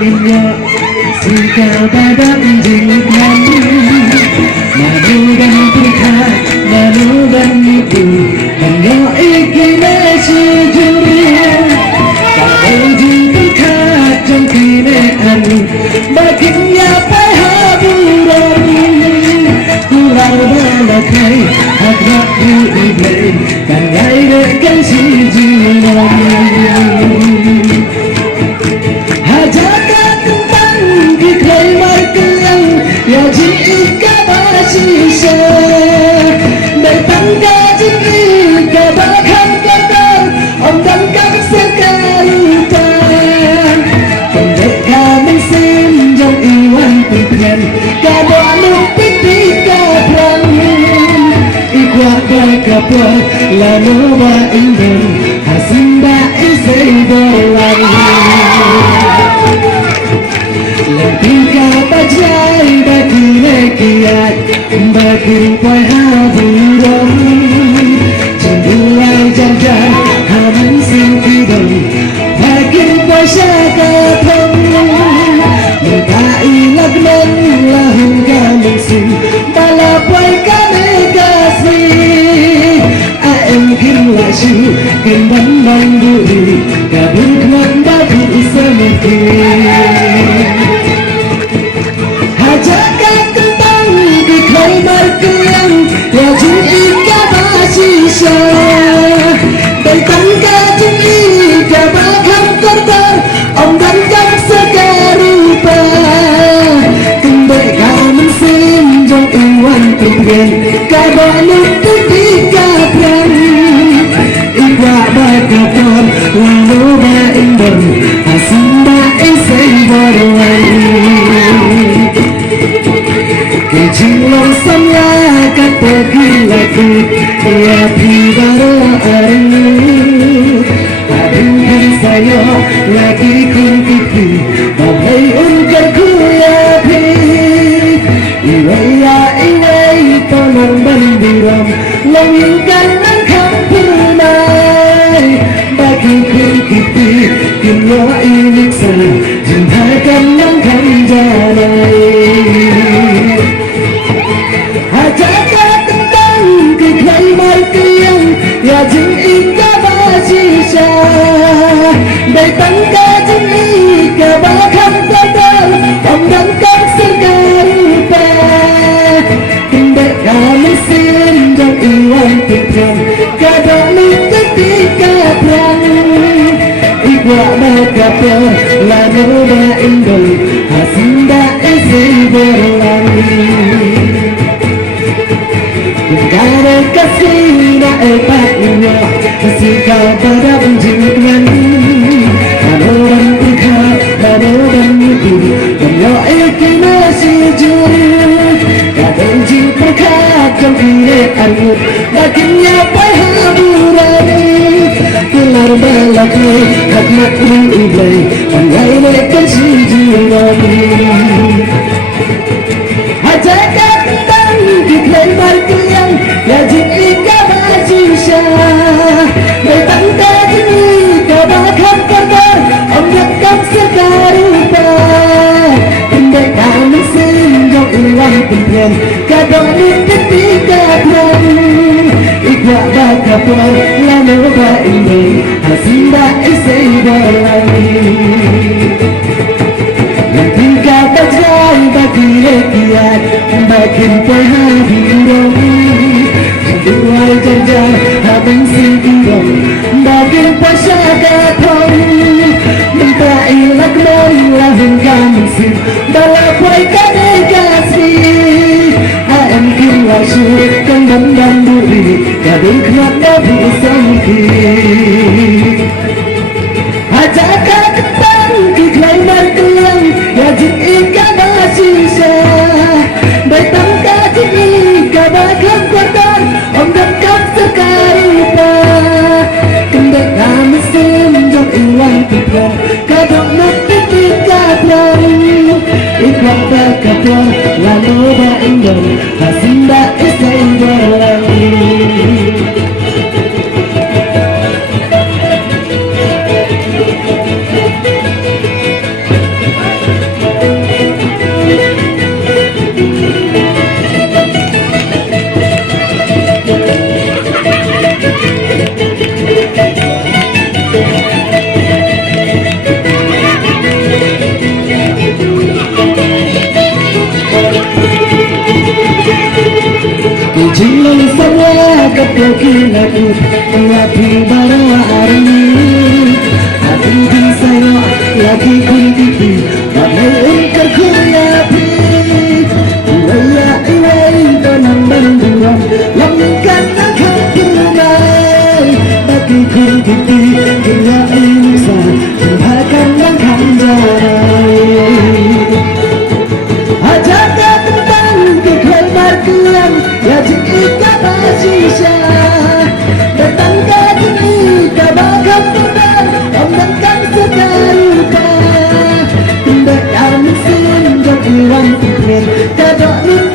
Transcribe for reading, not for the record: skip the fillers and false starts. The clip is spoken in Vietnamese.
inyo Sika badang jingkan Manugan pika Manugan itu Hanya ikina sejuri Kadang jingka Trong kine anu Baginya pahaburan Kular balakai Hagrak diiblay Kangai dekan si jiran Hajaka tentang Diklay markelang Ya jika basisa Datang ka jika bakang kadang Om dan kang sekaruta Pendek kami senjong iwan pimpinan Kado lupit di kaprang Ikuat berkapur Lalu ba indon Hasimba isay dolang Lepika bajai bagi lekiat Bagi rupai haburong Cendulai jajan Haman singkidong Bagi rupai syakatong Mentai lagnan lahun kaming sing Balapai kami kasih Aem kimlashi Kimban banduri Kabur kwan bagi semikir Hajaka tentang diklay markelang Ya jika basisa Datang ka jika bakang korban Om dan kang sekarupa Kembali kami senjong iwan pimpinan Kado lupit di kaprang Ikwa bakapor Lalu ba indon Hasimba isay borwan Kejilong samla kata gilaku Ya pibaro aru Aduh sayo lagi kuntiku Bagai unkarku ya pi Iwaya iway tolong bandiram Langingkan angkang punai Bagi kuntiku Kimlo iniksa Jentakan angkang janai Hajaka tentang diklay markelang Ya jing ika basisa Datang ka jing ika bakang kadang Om dan kang sekarupa Kendek kami senjong iwan pimpinan Kado lupit di kaprang Ikwa bakapor Lalu ba indol Hasimba isay berlang Kare kasih na epatnya Sika badang jingkan Manoran pika Manoran itu Kanyo ikina sejuri Kadang jingka Jom kire anut Baginya pahaburani Kular balakai Hakmat riiblay Panggay lekan si jirani Hajaka tentang diklay markelang Ya jika basisa Datang ka jika bakang korban Om dan kang sekarupa Kendek kami senjong iwan pimpinan Kado lupit di kaprang Ikwa bakapor Lalu ba indon Hasimba isay berlangi Lepika bajai bagi lekiat Bakin pahaburong Cendulai jajan Habang singkidong Bakin pasyakatong Mentai lagnan lahun kaming sing Balapai kami kasih Aem kimlashi Kembang banduri Kadang krat nabi sangkir Hajaka tentang diklay markelang Ya jika basisa Datang ka jika bakang korban Om dan kang sekarupa Kendek kami senjong iwan pimpinan Kado lupit di kaprang Ikwa bakapor Lalu ba indon Hasimba isay berlang bikin aku lagi baru-baru Hati saya lagi kuntipi Pakai ungkar kuyapi Iwaya itu nombor dua Lengkap akan tunai Bagi kuntipi Kaya insa Tuhakan langkah jarai Ajak tentang kekebar kuang Ya jika masih syah Datang ke sini Kabakam tentang Omongkan segaruda Tidak amin sin Jok iwan pikir Kadok